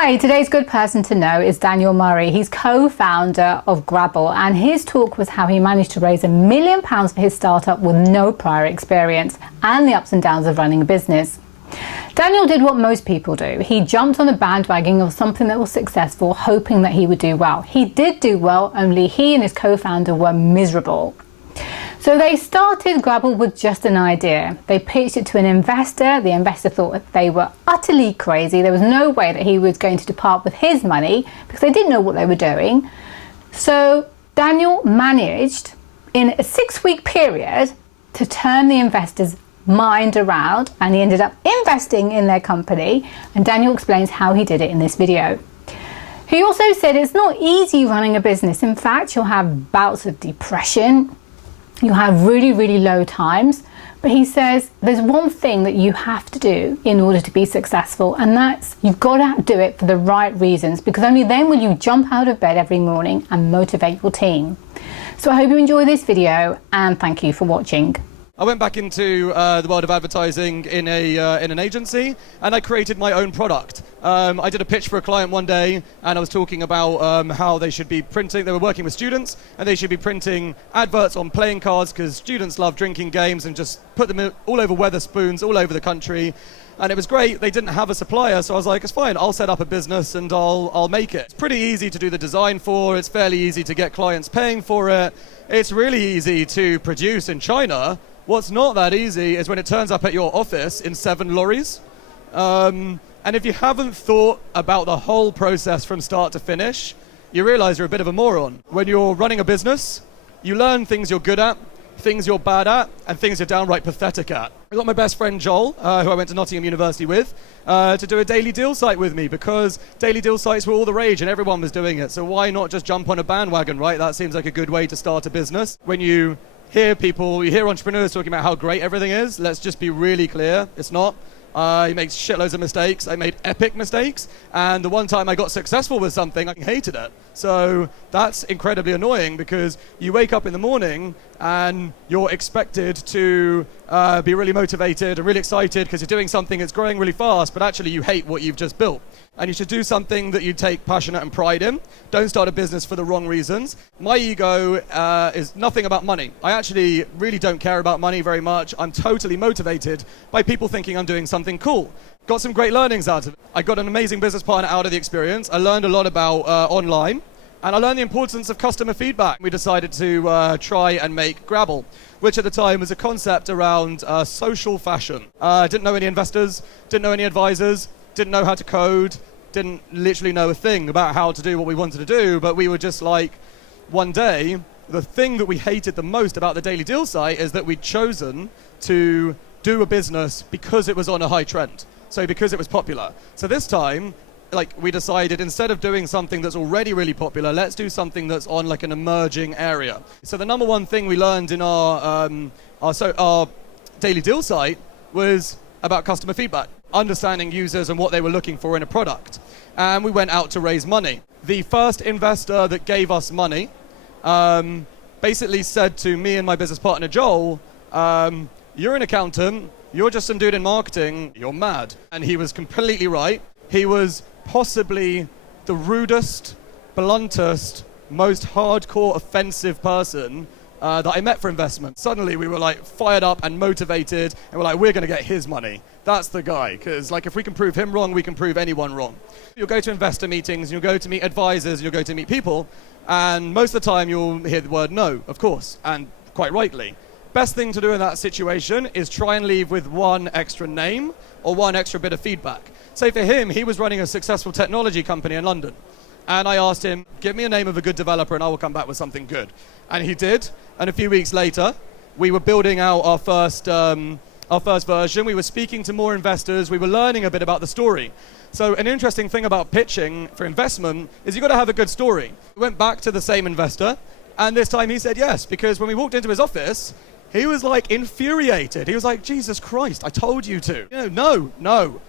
Hi, today's good person to know is Daniel Murray. He's co-founder of Grabble, and his talk was how he managed to raise £1 million for his startup with no prior experience and the ups and downs of running a business. Daniel did what most people do. He jumped on the bandwagon of something that was successful, hoping that he would do well. He did do well, only he and his co-founder were miserable. So they started Grabble with just an idea. They pitched it to an investor. The investor thought that they were utterly crazy. There was no way that he was going to depart with his money because they didn't know what they were doing. So Daniel managed in a 6-week period to turn the investor's mind around, and he ended up investing in their company. And Daniel explains how he did it in this video. He also said it's not easy running a business. In fact, you'll have bouts of depression. You have really, really low times, but he says there's one thing that you have to do in order to be successful, and that's you've got to do it for the right reasons, because only then will you jump out of bed every morning and motivate your team. So I hope you enjoy this video, and thank you for watching. I went back into the world of advertising in an agency, and I created my own product. I did a pitch for a client one day, and I was talking about how they should be printing. They were working with students, and they should be printing adverts on playing cards because students love drinking games, and just put them all over Wetherspoons, all over the country. And it was great. They didn't have a supplier, so I was like, it's fine. I'll set up a business and I'll make it. It's pretty easy to do the design for. It's fairly easy to get clients paying for it. It's really easy to produce in China. What's not that easy is when it turns up at your office in 7 lorries. And if you haven't thought about the whole process from start to finish, you realize you're a bit of a moron. When you're running a business, you learn things you're good at, things you're bad at, and things you're downright pathetic at. I got my best friend Joel, who I went to Nottingham University with, to do a daily deal site with me, because daily deal sites were all the rage and everyone was doing it. So why not just jump on a bandwagon, right? That seems like a good way to start a business. When you hear entrepreneurs talking about how great everything is, let's just be really clear, it's not. He makes shitloads of mistakes. I made epic mistakes, and the one time I got successful with something, I hated it. So that's incredibly annoying, because you wake up in the morning and you're expected to be really motivated and really excited because you're doing something that's growing really fast, but actually you hate what you've just built. And you should do something that you take passionate and pride in. Don't start a business for the wrong reasons. My ego is nothing about money. I actually really don't care about money very much. I'm totally motivated by people thinking I'm doing something cool. Got some great learnings out of it. I got an amazing business partner out of the experience. I learned a lot about online, and I learned the importance of customer feedback. We decided to try and make Grabble, which at the time was a concept around social fashion. Didn't know any investors, didn't know any advisors, didn't know how to code, didn't literally know a thing about how to do what we wanted to do, but we were just like, one day, the thing that we hated the most about the Daily Deal site is that we'd chosen to do a business because it was on a high trend. So because it was popular. So this time, we decided instead of doing something that's already really popular, let's do something that's on like an emerging area. So the number one thing we learned in our Daily Deal site was about customer feedback, understanding users and what they were looking for in a product. And we went out to raise money. The first investor that gave us money basically said to me and my business partner Joel, you're an accountant, you're just some dude in marketing, you're mad. And he was completely right. He was possibly the rudest, bluntest, most hardcore offensive person that I met for investment. Suddenly we were like fired up and motivated, and we're like, we're gonna get his money. That's the guy, because if we can prove him wrong, we can prove anyone wrong. You'll go to investor meetings, you'll go to meet advisors, you'll go to meet people, and most of the time you'll hear the word no, of course, and quite rightly. Best thing to do in that situation is try and leave with one extra name or one extra bit of feedback. Say for him, he was running a successful technology company in London. And I asked him, give me a name of a good developer and I will come back with something good. And he did. And a few weeks later, we were building out our first version. We were speaking to more investors. We were learning a bit about the story. So an interesting thing about pitching for investment is you've got to have a good story. We went back to the same investor, and this time he said yes, because when we walked into his office, he was like infuriated. He was like, Jesus Christ, I told you to. No.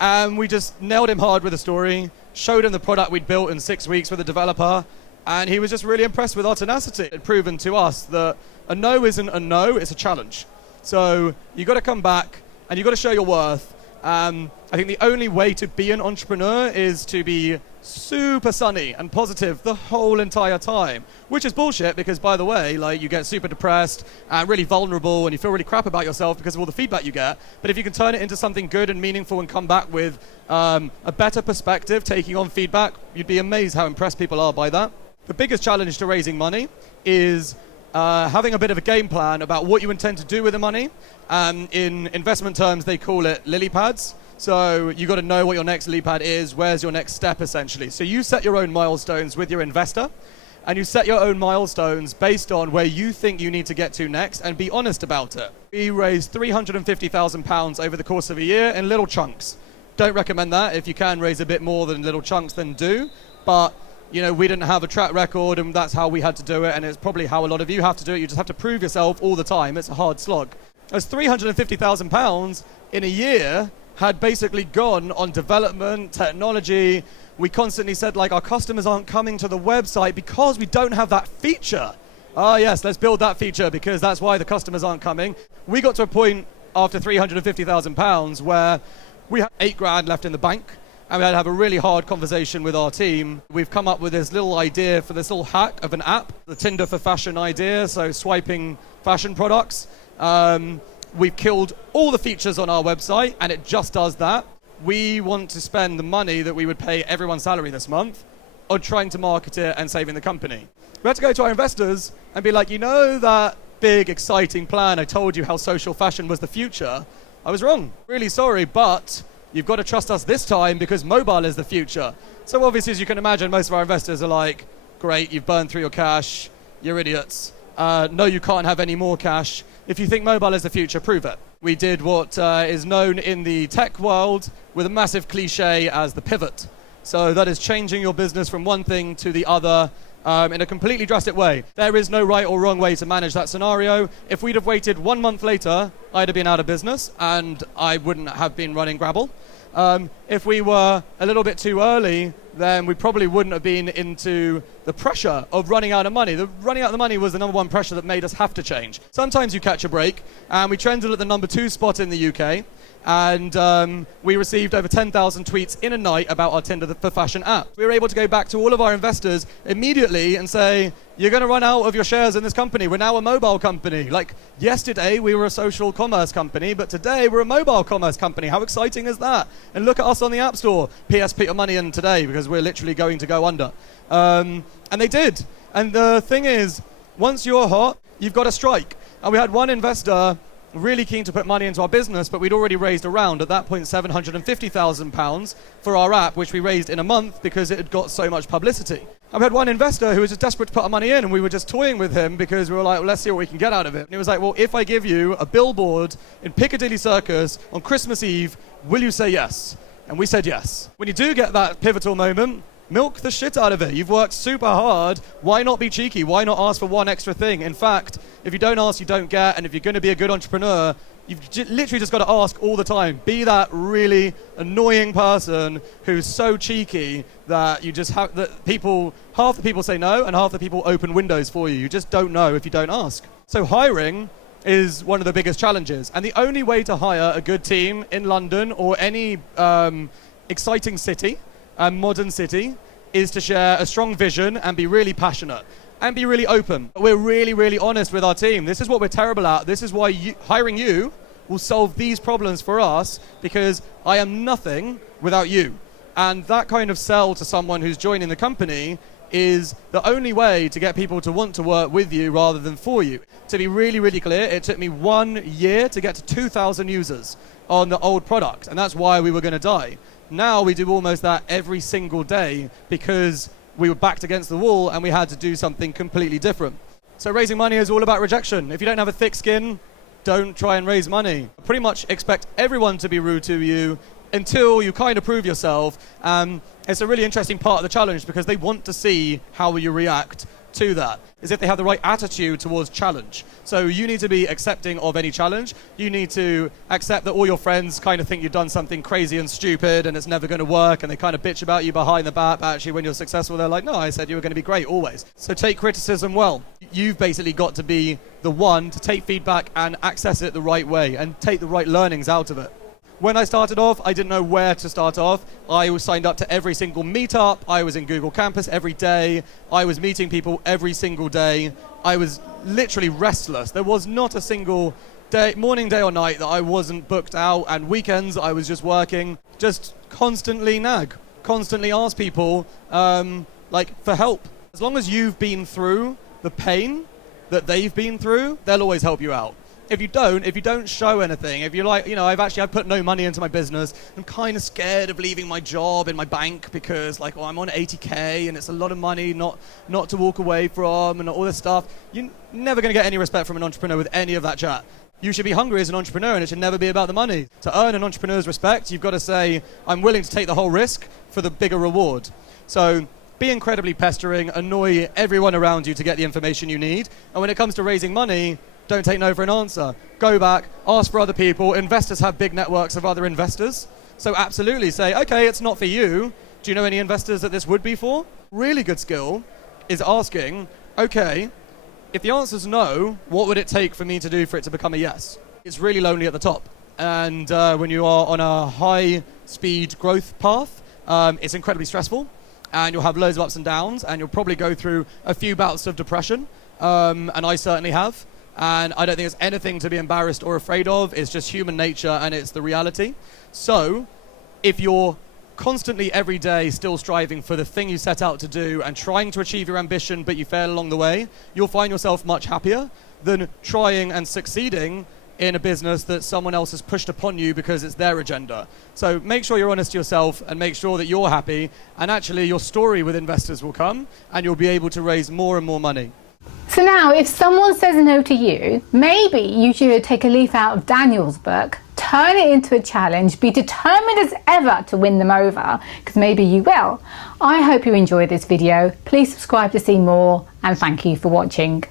And we just nailed him hard with a story, showed him the product we'd built in 6 weeks with a developer, and he was just really impressed with our tenacity. It had proven to us that a no isn't a no, it's a challenge. So you got to come back and you got to show your worth, I think the only way to be an entrepreneur is to be super sunny and positive the whole entire time, which is bullshit because, by the way, like, you get super depressed and really vulnerable and you feel really crap about yourself because of all the feedback you get. But if you can turn it into something good and meaningful and come back with a better perspective, taking on feedback, you'd be amazed how impressed people are by that. The biggest challenge to raising money is having a bit of a game plan about what you intend to do with the money. In investment terms, they call it lily pads. So you got to know what your next lily pad is, where's your next step essentially. So you set your own milestones with your investor, and you set your own milestones based on where you think you need to get to next, and be honest about it. We raised £350,000 over the course of a year in little chunks. Don't recommend that. If you can raise a bit more than little chunks, then do. But we didn't have a track record, and that's how we had to do it, and it's probably how a lot of you have to do it. You just have to prove yourself all the time. It's a hard slog. That's £350,000 in a year had basically gone on development, technology. We constantly said, like, our customers aren't coming to the website because we don't have that feature. Ah, yes, let's build that feature because that's why the customers aren't coming. We got to a point after £350,000 where we had £8,000 left in the bank, and we had to have a really hard conversation with our team. We've come up with this little idea for this little hack of an app, the Tinder for fashion idea, so swiping fashion products. We've killed all the features on our website, and it just does that. We want to spend the money that we would pay everyone's salary this month on trying to market it and saving the company. We had to go to our investors and be like, that big, exciting plan, I told you how social fashion was the future. I was wrong. Really sorry, but you've got to trust us this time because mobile is the future. So obviously, as you can imagine, most of our investors are like, great, you've burned through your cash, you're idiots. No, you can't have any more cash. If you think mobile is the future, prove it. We did what is known in the tech world with a massive cliche as the pivot. So that is changing your business from one thing to the other in a completely drastic way. There is no right or wrong way to manage that scenario. If we'd have waited 1 month later, I'd have been out of business and I wouldn't have been running Grabble. If we were a little bit too early, then we probably wouldn't have been into the pressure of running out of money. The running out of the money was the number one pressure that made us have to change. Sometimes you catch a break, and we trended at the number 2 spot in the UK, and we received over 10,000 tweets in a night about our Tinder for Fashion app. We were able to go back to all of our investors immediately and say, you're going to run out of your shares in this company. We're now a mobile company. Like, yesterday we were a social commerce company, but today we're a mobile commerce company. How exciting is that? And look at us on the App Store. PS, put your money in today because we're literally going to go under. And they did. And the thing is, once you're hot, you've got to strike. And we had one investor really keen to put money into our business, but we'd already raised around, at that point, £750,000 for our app, which we raised in a month because it had got so much publicity. And we had one investor who was just desperate to put our money in, and we were just toying with him because we were like, well, let's see what we can get out of it. And he was like, well, if I give you a billboard in Piccadilly Circus on Christmas Eve, will you say yes? And we said yes. When you do get that pivotal moment, milk the shit out of it. You've worked super hard. Why not be cheeky? Why not ask for one extra thing? In fact, if you don't ask, you don't get. And if you're going to be a good entrepreneur, you've literally just got to ask all the time. Be that really annoying person who's so cheeky that you just have that half the people say no and half the people open windows for you. You just don't know if you don't ask. So hiring is one of the biggest challenges. And the only way to hire a good team in London or any exciting city, a modern city, is to share a strong vision and be really passionate and be really open. We're really, really honest with our team. This is what we're terrible at. This is why hiring you will solve these problems for us, because I am nothing without you. And that kind of sell to someone who's joining the company is the only way to get people to want to work with you rather than for you. To be really, really clear, it took me 1 year to get to 2,000 users on the old product, and that's why we were going to die. Now we do almost that every single day because we were backed against the wall and we had to do something completely different. So raising money is all about rejection. If you don't have a thick skin, don't try and raise money. Pretty much expect everyone to be rude to you until you kind of prove yourself. It's a really interesting part of the challenge because they want to see how you react to that, is if they have the right attitude towards challenge. So you need to be accepting of any challenge. You need to accept that all your friends kind of think you've done something crazy and stupid and it's never going to work, and they kind of bitch about you behind the back, but actually when you're successful they're like, no, I said you were going to be great always. So take criticism well. You've basically got to be the one to take feedback and access it the right way and take the right learnings out of it. When I started off, I didn't know where to start off. I was signed up to every single meetup. I was in Google Campus every day. I was meeting people every single day. I was literally restless. There was not a single day, morning, day or night, that I wasn't booked out, and weekends I was just working. Just constantly nag, constantly ask people for help. As long as you've been through the pain that they've been through, they'll always help you out. If you don't show anything, if you're like, I've put no money into my business, I'm kind of scared of leaving my job in my bank because I'm on 80K and it's a lot of money not to walk away from and all this stuff, you're never going to get any respect from an entrepreneur with any of that chat. You should be hungry as an entrepreneur, and it should never be about the money. To earn an entrepreneur's respect, you've got to say, I'm willing to take the whole risk for the bigger reward. So be incredibly pestering, annoy everyone around you to get the information you need. And when it comes to raising money, don't take no for an answer. Go back, ask for other people. Investors have big networks of other investors. So absolutely say, okay, it's not for you. Do you know any investors that this would be for? Really good skill is asking, okay, if the answer's no, what would it take for me to do for it to become a yes? It's really lonely at the top. And when you are on a high-speed growth path, it's incredibly stressful. And you'll have loads of ups and downs. And you'll probably go through a few bouts of depression. And I certainly have. And I don't think it's anything to be embarrassed or afraid of. It's just human nature, and it's the reality. So if you're constantly every day still striving for the thing you set out to do and trying to achieve your ambition, but you fail along the way, you'll find yourself much happier than trying and succeeding in a business that someone else has pushed upon you because it's their agenda. So make sure you're honest to yourself and make sure that you're happy, and actually your story with investors will come and you'll be able to raise more and more money. So now, if someone says no to you, maybe you should take a leaf out of Daniel's book, turn it into a challenge, be determined as ever to win them over, because maybe you will. I hope you enjoyed this video. Please subscribe to see more, and thank you for watching.